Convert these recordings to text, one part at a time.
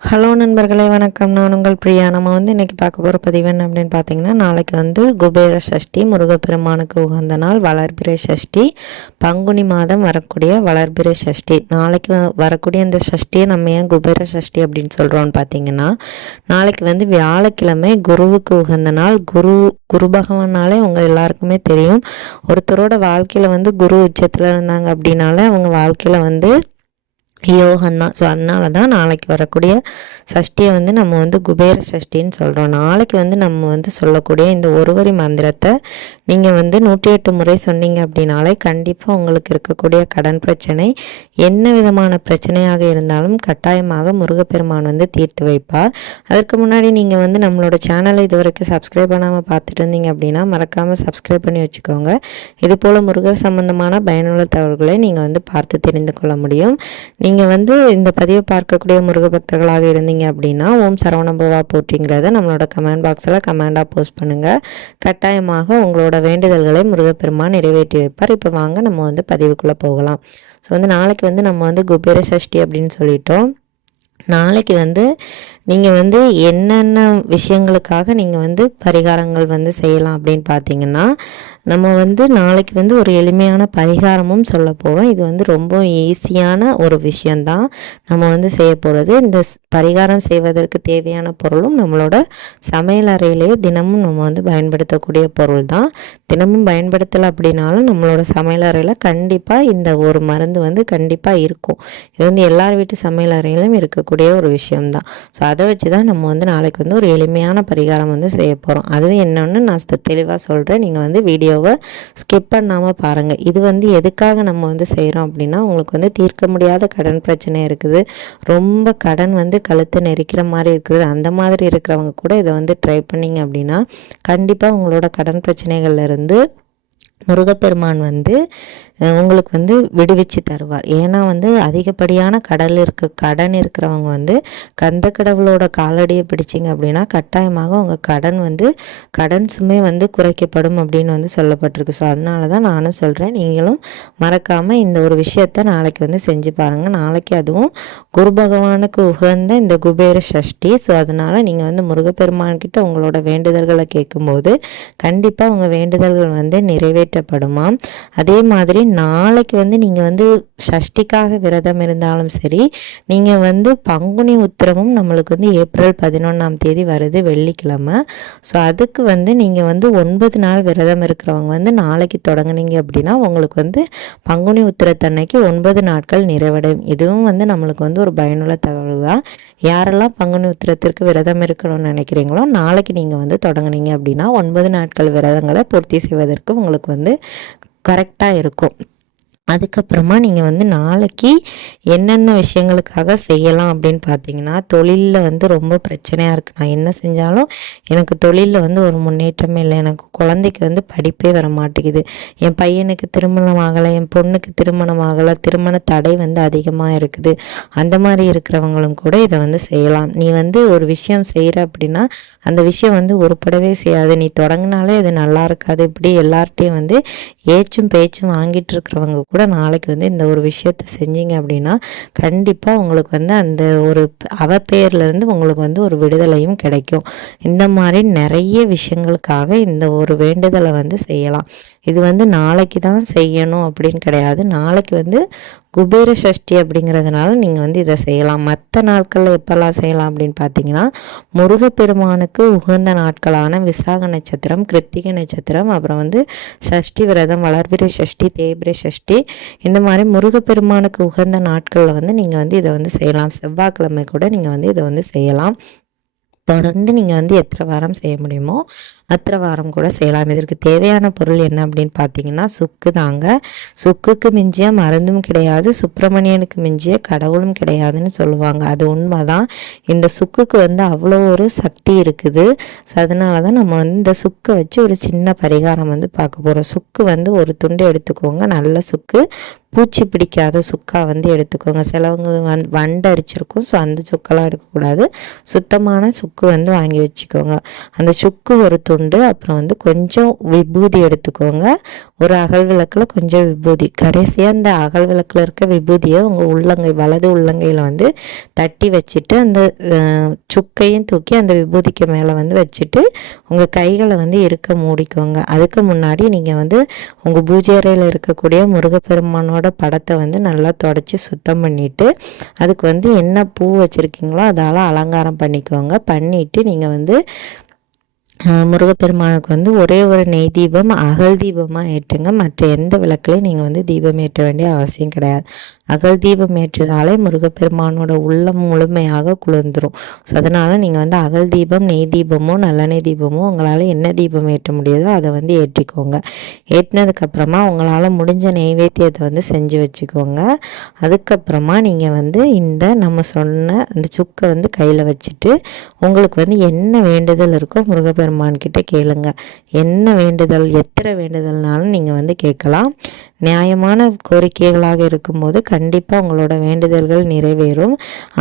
Hello நண்பர்களே, வணக்கம். நான் உங்கள் பிரியா. நம்ம இன்றைக்கி பார்க்க போகிற பதிவு என்ன அப்படின்னு பார்த்தீங்கன்னா, நாளைக்கு குபேர சஷ்டி, முருகப்பெருமானுக்கு உகந்த நாள் வளர்பிறை சஷ்டி, பங்குனி மாதம் வரக்கூடிய வளர்பிறை சஷ்டி. நாளைக்கு வரக்கூடிய இந்த சஷ்டியை நம்ம ஏன் குபேர சஷ்டி அப்படின்னு சொல்கிறோன்னு பார்த்தீங்கன்னா, நாளைக்கு வியாழக்கிழமை குருவுக்கு உகந்த நாள். குரு பகவானாலே உங்கள் எல்லாருக்குமே தெரியும். ஒருத்தரோட வாழ்க்கையில் குரு உச்சத்தில் இருந்தாங்க அப்படின்னாலே அவங்க வாழ்க்கையில் யோகம்தான். ஸோ அதனால தான் நாளைக்கு வரக்கூடிய சஷ்டியை நம்ம குபேர சஷ்டின்னு சொல்கிறோம். நாளைக்கு நம்ம சொல்லக்கூடிய இந்த ஒரு வரி மந்திரத்தை நீங்கள் 108 முறை சொன்னீங்க அப்படின்னாலே கண்டிப்பாக உங்களுக்கு இருக்கக்கூடிய கடன் பிரச்சனை என்ன விதமான பிரச்சனையாக இருந்தாலும் கட்டாயமாக முருகப்பெருமான் தீர்த்து வைப்பார். அதற்கு முன்னாடி நீங்கள் நம்மளோட சேனலை இது வரைக்கும் சப்ஸ்கிரைப் பண்ணாமல் பார்த்துட்டு இருந்தீங்க அப்படின்னா மறக்காமல் சப்ஸ்கிரைப் பண்ணி வச்சுக்கோங்க. இது போல் முருகர் சம்பந்தமான பயனுள்ள தகவல்களை நீங்கள் பார்த்து தெரிந்து கொள்ள முடியும். நீங்கள் இந்த பதிவை பார்க்கக்கூடிய முருக பக்தர்களாக இருந்தீங்க அப்படின்னா ஓம் சரவணபவா போற்றிங்கிறத நம்மளோட கமெண்ட் பாக்ஸில் கமெண்டாக போஸ்ட் பண்ணுங்கள். கட்டாயமாக உங்களோட வேண்டுதல்களை முருகப்பெருமான் நிறைவேற்றி வைப்பார். இப்போ வாங்க நம்ம பதிவுக்குள்ளே போகலாம். ஸோ நாளைக்கு நம்ம குபேர சஷ்டி அப்படின்னு சொல்லிட்டோம். நாளைக்கு நீங்கள் என்னென்ன விஷயங்களுக்காக நீங்கள் பரிகாரங்கள் செய்யலாம் அப்படின்னு பார்த்தீங்கன்னா, நம்ம நாளைக்கு ஒரு எளிமையான பரிகாரமும் சொல்ல போகிறோம். இது ரொம்ப ஈஸியான ஒரு விஷயந்தான் நம்ம செய்ய போகிறது. இந்த பரிகாரம் செய்வதற்கு தேவையான பொருளும் நம்மளோட சமையல் அறையிலேயே தினமும் நம்ம பயன்படுத்தக்கூடிய பொருள் தான். தினமும் பயன்படுத்தலை அப்படின்னாலும் நம்மளோட சமையல் அறையில் கண்டிப்பாக இந்த ஒரு மருந்து கண்டிப்பாக இருக்கும். இது எல்லார் வீட்டு சமையல் அறையிலும் இருக்கக்கூடிய ஒரு விஷயம்தான். ஸோ அதை வச்சு தான் நம்ம நாளைக்கு ஒரு எளிமையான பரிகாரம் செய்ய போகிறோம். அதுவும் என்னென்னு நான் தெளிவாக சொல்கிறேன். நீங்கள் வீடியோவை ஸ்கிப் பண்ணாமல் பாருங்கள். இது எதுக்காக நம்ம செய்கிறோம் அப்படின்னா, உங்களுக்கு தீர்க்க முடியாத கடன் பிரச்சனை இருக்குது, ரொம்ப கடன் கழுத்தை நெரிக்கிற மாதிரி இருக்குது, அந்த மாதிரி இருக்கிறவங்க கூட இதை ட்ரை பண்ணிங்க அப்படின்னா கண்டிப்பாக உங்களோட கடன் பிரச்சனைகள்ல இருந்து முருகப்பெருமான் உங்களுக்கு விடுவிச்சு தருவார். ஏன்னா அதிகப்படியான கடன் இருக்கிறவங்க கந்த கடவுளோட காலடியை பிடிச்சிங்க அப்படின்னா கட்டாயமாக உங்கள் கடன் சுமை குறைக்கப்படும் அப்படின்னு சொல்லப்பட்டிருக்கு. ஸோ அதனால தான் நானும் சொல்கிறேன், நீங்களும் மறக்காமல் இந்த ஒரு விஷயத்தை நாளைக்கு செஞ்சு பாருங்கள். நாளைக்கு அதுவும் குரு பகவானுக்கு உகந்த இந்த குபேர சஷ்டி. ஸோ அதனால் நீங்கள் முருகப்பெருமான்கிட்ட உங்களோட வேண்டுதல்களை கேட்கும்போது கண்டிப்பாக உங்கள் வேண்டுதல்கள் நிறைவேற்றப்படுமா. அதே மாதிரி நாளைக்கு நீங்கள் சஷ்டிக்காக விரதம் இருந்தாலும் சரி, நீங்கள் பங்குனி உத்திரமும் நம்மளுக்கு ஏப்ரல் 11 வருது, வெள்ளிக்கிழமை. ஸோ அதுக்கு நீங்கள் 9 நாள் விரதம் இருக்கிறவங்க நாளைக்கு தொடங்குனீங்க அப்படின்னா உங்களுக்கு பங்குனி உத்திரத்தன்னைக்கு 9 நாட்கள் நிறைவடையும். இதுவும் நம்மளுக்கு ஒரு பயனுள்ள தகவல் தான். யாரெல்லாம் பங்குனி உத்திரத்திற்கு விரதம் இருக்கணும்னு நினைக்கிறீங்களோ நாளைக்கு நீங்கள் தொடங்குனீங்க அப்படின்னா 9 நாட்கள் விரதங்களை பூர்த்தி செய்வதற்கு உங்களுக்கு கரெக்டாக இருக்கும். அதுக்கப்புறமா நீங்கள் நாளைக்கு என்னென்ன விஷயங்களுக்காக செய்யலாம் அப்படின்னு பார்த்தீங்கன்னா, தொழிலில் ரொம்ப பிரச்சனையாக இருக்குது. நான் என்ன செஞ்சாலும் எனக்கு தொழிலில் ஒரு முன்னேற்றமே இல்லை, எனக்கு குழந்தைக்கு படிப்பே வர மாட்டேங்குது, என் பையனுக்கு திருமணம் ஆகலை, என் பொண்ணுக்கு திருமணம் ஆகலை, திருமண தடை அதிகமாக இருக்குது, அந்த மாதிரி இருக்கிறவங்களும் கூட இதை செய்யலாம். நீ ஒரு விஷயம் செய்கிற அப்படின்னா அந்த விஷயம் உருப்படவே செய்யாது, நீ தொடங்கினாலே அது நல்லா இருக்காது, இப்படி எல்லார்ட்டையும் ஏச்சும் பேச்சும் வாங்கிட்டு இருக்கிறவங்க கூட நாளைக்கு இந்த ஒரு விஷயத்தை செஞ்சீங்க அப்படின்னா கண்டிப்பாக உங்களுக்கு அந்த ஒரு அவப்பெயர்லேருந்து உங்களுக்கு ஒரு விடுதலையும் கிடைக்கும். இந்த மாதிரி நிறைய விஷயங்களுக்காக இந்த ஒரு வேண்டுதலை செய்யலாம். இது நாளைக்கு தான் செய்யணும் அப்படின்னு கிடையாது. நாளைக்கு குபேர சஷ்டி அப்படிங்கிறதுனால நீங்கள் இதை செய்யலாம். மற்ற நாட்களில் எப்போல்லாம் செய்யலாம் அப்படின்னு பார்த்தீங்கன்னா, முருகப்பெருமானுக்கு உகந்த நாட்களான விசாக நட்சத்திரம், கிருத்திகை நட்சத்திரம், அப்புறம் சஷ்டி விரதம், வளர்பிறை சஷ்டி, தேய்பிறை சஷ்டி, இந்த மாதிரி முருகப்பெருமானுக்கு உகந்த நாட்களில் நீங்கள் இதை செய்யலாம். செவ்வாய்க்கிழமை கூட நீங்கள் இதை செய்யலாம். தொடர்ந்து நீங்கள் எத்தனை வாரம் செய்ய முடியுமோ அத்தனை வாரம் கூட செய்யலாம். இதற்கு தேவையான பொருள் என்ன அப்படின்னு பார்த்தீங்கன்னா, சுக்கு தாங்க. சுக்குக்கு மிஞ்சிய மருந்தும் கிடையாது, சுப்பிரமணியனுக்கு மிஞ்சிய கடவுளும் கிடையாதுன்னு சொல்லுவாங்க. அது உண்மைதான். இந்த சுக்குக்கு அவ்வளோ ஒரு சக்தி இருக்குது. ஸோ அதனால தான் நம்ம இந்த சுக்கை வச்சு ஒரு சின்ன பரிகாரம் பார்க்க போகிறோம். சுக்கு ஒரு துண்டு எடுத்துக்கோங்க, நல்ல சுக்கு, பூச்சி பிடிக்காத சுக்கா வந்து எடுத்துக்கோங்க. சிலவங்க வண்டு அரிச்சிருக்கும். ஸோ அந்த சுக்கெல்லாம் எடுக்கக்கூடாது. சுத்தமான சுக்கு வந்து வாங்கி வச்சுக்கோங்க. அந்த சுக்கு ஒரு துண்டு, அப்புறம் வந்து கொஞ்சம் விபூதி எடுத்துக்கோங்க. ஒரு அகல் விளக்கில் கொஞ்சம் விபூதி, கடைசியாக அந்த அகல் விளக்கில் இருக்க விபூதியை உங்கள் உள்ளங்கை வலது உள்ளங்கையில் வந்து தட்டி வச்சுட்டு அந்த சுக்கையும் தூக்கி அந்த விபூதிக்கு மேலே வந்து வச்சுட்டு உங்கள் கைகளை வந்து இருக்க மூடிக்கோங்க. அதுக்கு முன்னாடி நீங்கள் வந்து உங்கள் பூஜை அறையில் இருக்கக்கூடிய முருகப்பெருமானோட படத்தை வந்து நல்லா தொடச்சி சுத்தம் பண்ணிவிட்டு அதுக்கு வந்து என்ன பூ வச்சுருக்கீங்களோ அதால் அலங்காரம் பண்ணிக்கோங்க. பண்ணிவிட்டு நீங்கள் வந்து முருகப்பெருமானுக்கு வந்து ஒரே ஒரு நெய் தீபம் அகல் தீபமாக ஏற்றுங்க. மற்ற எந்த விளக்குலையும் நீங்கள் வந்து தீபம் ஏற்ற வேண்டிய அவசியம் கிடையாது. அகல் தீபம் ஏற்றினாலே முருகப்பெருமானோட உள்ளம் முழுமையாக குளிர்ந்துடும். ஸோ அதனால் நீங்கள் வந்து அகல் தீபம், நெய் தீபமோ நல்லெண்ணெய் தீபமோ உங்களால் என்ன தீபம் ஏற்ற முடியுதோ அதை வந்து ஏற்றிக்கோங்க. ஏற்றினதுக்கப்புறமா உங்களால் முடிஞ்ச நெய்வேத்தியத்தை வந்து செஞ்சு வச்சுக்கோங்க. அதுக்கப்புறமா நீங்கள் வந்து இந்த நம்ம சொன்ன அந்த சுக்கை வந்து கையில் வச்சுட்டு உங்களுக்கு வந்து என்ன வேண்டுதல் இருக்கோ முருகப்பெருமான்கிட்ட கேளுங்க. என்ன வேண்டுதல், எத்தனை வேண்டுதல்னாலும் நீங்கள் வந்து கேட்கலாம். நியாயமான கோரிக்கைகளாக இருக்கும்போது கண்டிப்பாக உங்களோட வேண்டுதல்கள் நிறைவேறும்.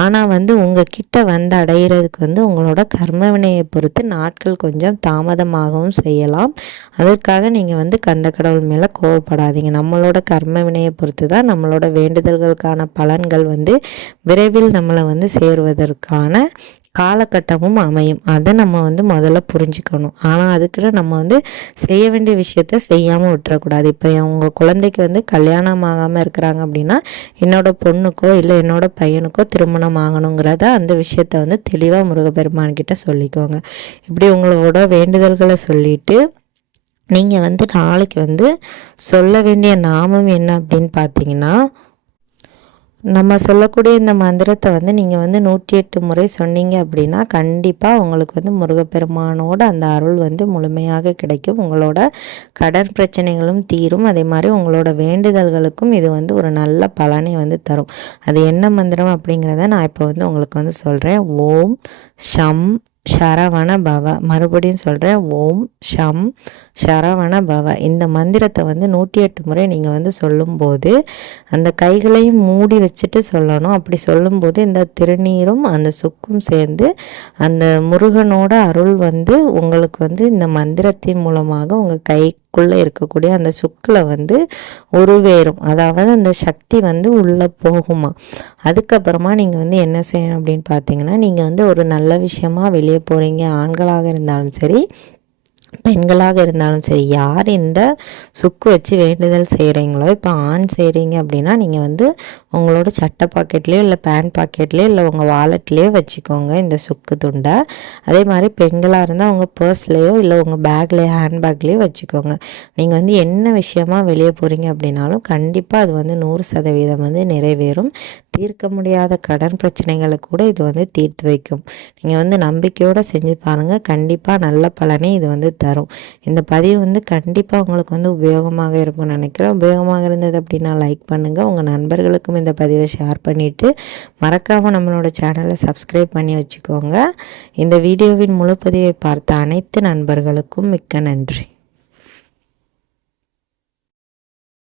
ஆனால் வந்து உங்கள் கிட்ட வந்து அடையிறதுக்கு வந்து உங்களோட கர்ம வினையை பொறுத்து நாட்கள் கொஞ்சம் தாமதமாகவும் செய்யலாம். அதற்காக நீங்கள் வந்து கந்த கடவுள் மேலே கோவப்படாதீங்க. நம்மளோட கர்ம வினையை பொறுத்து தான் நம்மளோட வேண்டுதல்களுக்கான பலன்கள் வந்து விரைவில் நம்மளை வந்து சேருவதற்கான காலகட்டமும் அமையும். அதை நம்ம வந்து முதல்ல புரிஞ்சுக்கணும். ஆனால் அதுக்கிட்ட நம்ம வந்து செய்ய வேண்டிய விஷயத்த செய்யாமல் விட்டுறக்கூடாது. இப்போ உங்கள் குழந்தைக்கு வந்து கல்யாணம் ஆகாமல் இருக்கிறாங்க அப்படின்னா என்னோட பொண்ணுக்கோ இல்லை என்னோட பையனுக்கோ திருமணம் ஆகணுங்கிறத அந்த விஷயத்த வந்து தெளிவாக முருகப்பெருமான்கிட்ட சொல்லிக்கோங்க. இப்படி உங்களோட வேண்டுதல்களை சொல்லிவிட்டு நீங்கள் வந்து நாளைக்கு வந்து சொல்ல வேண்டிய நாமம் என்ன அப்படின்னு பார்த்தீங்கன்னா, நம்ம சொல்லக்கூடிய இந்த மந்திரத்தை வந்து நீங்கள் வந்து 108 முறை சொன்னீங்க அப்படின்னா கண்டிப்பாக உங்களுக்கு வந்து முருகப்பெருமானோட அந்த அருள் வந்து முழுமையாக கிடைக்கும். உங்களோட கடன் பிரச்சனைகளும் தீரும். அதே மாதிரி உங்களோட வேண்டுதல்களுக்கும் இது வந்து ஒரு நல்ல பலனை வந்து தரும். அது என்ன மந்திரம் அப்படிங்கிறத நான் இப்போ வந்து உங்களுக்கு வந்து சொல்கிறேன். ஓம் ஷம் சரவண பவ. மறுபடியும் சொல்கிறேன். ஓம் ஷம் சரவண பவ. இந்த மந்திரத்தை வந்து 108 முறை நீங்கள் வந்து சொல்லும்போது அந்த கைகளையும் மூடி வச்சுட்டு சொல்லணும். அப்படி சொல்லும்போது இந்த திருநீரும் அந்த சுக்கும் சேர்ந்து அந்த முருகனோட அருள் வந்து உங்களுக்கு வந்து இந்த மந்திரத்தின் மூலமாக உங்கள் கைக்குள்ளே இருக்கக்கூடிய அந்த சுக்கில் வந்து உருவேறும். அதாவது அந்த சக்தி வந்து உள்ளே போகுமா. அதுக்கப்புறமா நீங்கள் வந்து என்ன செய்யணும் அப்படின்னு பார்த்தீங்கன்னா, நீங்கள் வந்து ஒரு நல்ல விஷயமா வெளியே போகிறீங்க, ஆண்களாக இருந்தாலும் சரி பெண்களாக இருந்தாலும் சரி, யார் இந்த சுக்கு வச்சு வேண்டுதல் செய்கிறீங்களோ, இப்போ ஆண் செய்கிறீங்க அப்படின்னா நீங்கள் வந்து உங்களோட சட்டை பாக்கெட்லேயோ இல்லை பேண்ட் பாக்கெட்லேயோ இல்லை உங்கள் வாலெட்லேயோ வச்சுக்கோங்க இந்த சுக்கு துண்டை. அதே மாதிரி பெண்களாக இருந்தால் உங்கள் பர்ஸ்லேயோ இல்லை உங்கள் பேக்லேயோ ஹேண்ட்பேக்லேயோ வச்சுக்கோங்க. நீங்கள் வந்து என்ன விஷயமா வெளியே போகிறீங்க அப்படின்னாலும் கண்டிப்பாக அது வந்து 100% வந்து நிறைவேறும். தீர்க்க முடியாத கடன் பிரச்சனைகளை கூட இது வந்து தீர்த்து வைக்கும். நீங்கள் வந்து நம்பிக்கையோடு செஞ்சு பாருங்கள். கண்டிப்பாக நல்ல பலனை இது வந்து தரும். இந்த பதிவு வந்து கண்டிப்பாக உங்களுக்கு வந்து உபயோகமாக இருக்கும்னு நினைக்கிறேன். உபயோகமாக இருந்தது அப்படின்னா லைக் பண்ணுங்கள். உங்கள் நண்பர்களுக்கும் இந்த பதிவை ஷேர் பண்ணிவிட்டு மறக்காமல் நம்மளோட சேனலை சப்ஸ்கிரைப் பண்ணி வச்சுக்கோங்க. இந்த வீடியோவின் முழு பதிவை பார்த்த அனைத்து நண்பர்களுக்கும் மிக்க நன்றி.